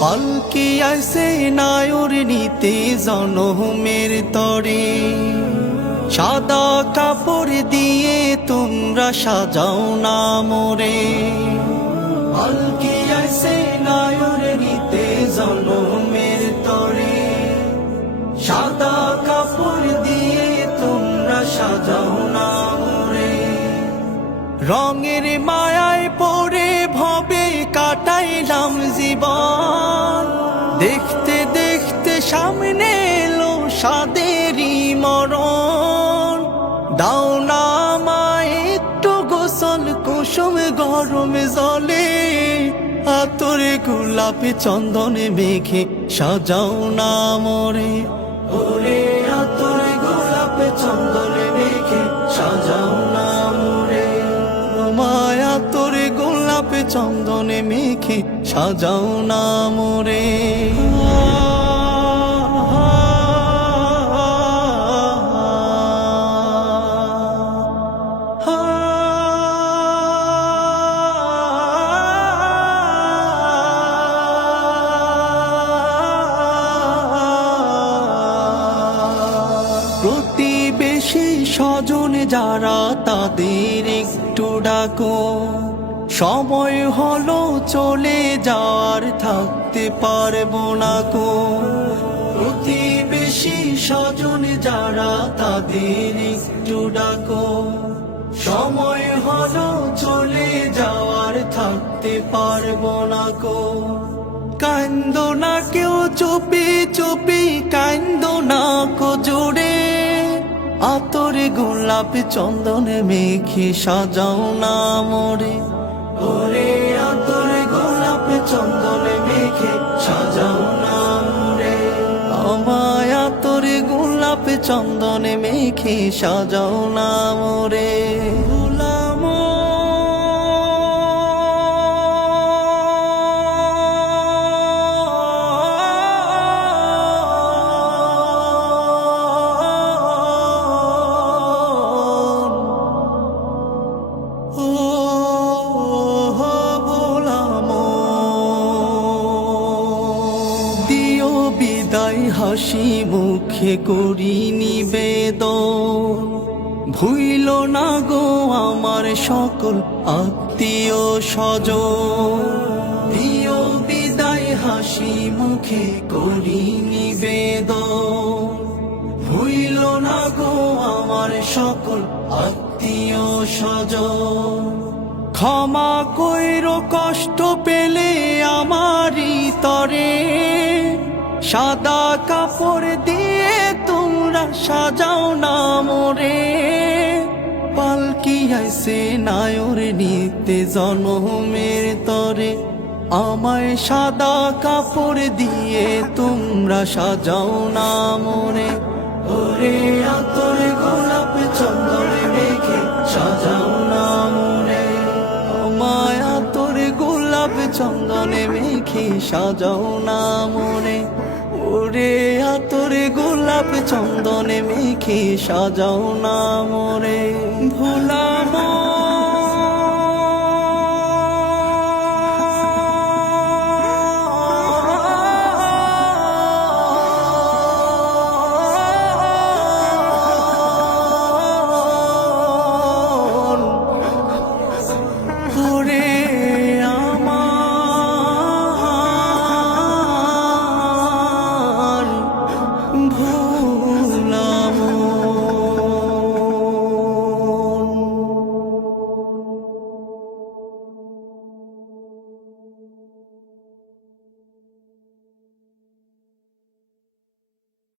পালকি আইছে নায়র নিতে জনমের তরে, সাদা কাপড় দিয়ে তোমরা সাজাও না মোরে। পালকি আইছে নায়র নিতে জনমের তরে, সাদা কাপড় দিয়ে তোমরা সাজাও না মোরে। রঙের মায়ায় পড়ে ভবে কাটাইলাম জীবন, দেখতে দেখতে সামনে এলো সাদেরই মরণ। দাও না আমায় একটু গোসল কুসুম গরম জলে, আতরে গোলাপে চন্দনে মেখে সাজাও না মোরে। ওরে আতরে গোলাপে চন্দনে মেখে সাজাও না মোরে। মায়া তোরে গোলাপে চন্দনে মেখে সাজাও না মোরে। প্রতিবেশী স্বজন যারা তাদের একটু ডাকো, সময় হলো চলে যাওয়ার থাকতে পারবো না কো। প্রতিবেশী স্বজন যারা তাদের একটু ডাকো, সময় হলো চলে যাওয়ার থাকতে পারবো না কো। কান্দো না কেউ চুপি চুপি, কান্দো না কো জোরে, আতরে গোলাপে চন্দনে মেখে সাজাও না মোরে। ওরে আতরে গোলাপে চন্দনে মেখে সাজাও না মোরে। আমায় আতরে গোলাপে চন্দনে মেখে সাজাও না মোরে। বিদায় হাসি মুখে করি নিবেদন, ভুইল না গো আমার সকল আত্মীয় স্বজন। দিও বিদায় হাসি মুখে করি নিবেদন, ভুইল না গো আমার সকল আত্মীয় স্বজন। ক্ষমা কইরো কষ্ট পেলে আমারই তরে, সাদা কাপড় দিয়ে তোমরা সাজাও না মোরে। পালকি আইছে নায়র নিতে জনমের তরে, আমায় সাদা কাপড় দিয়ে তোমরা সাজাও না মোরে। ওরে আতরে গোলাপে চন্দনে মেখে সাজাও না মোরে। আমায় আতরে গোলাপে চন্দনে মেখে সাজাও না মোরে। ওরে আতরে গোলাপে চন্দনে মেখে সাজাও না মোরে। ভোলা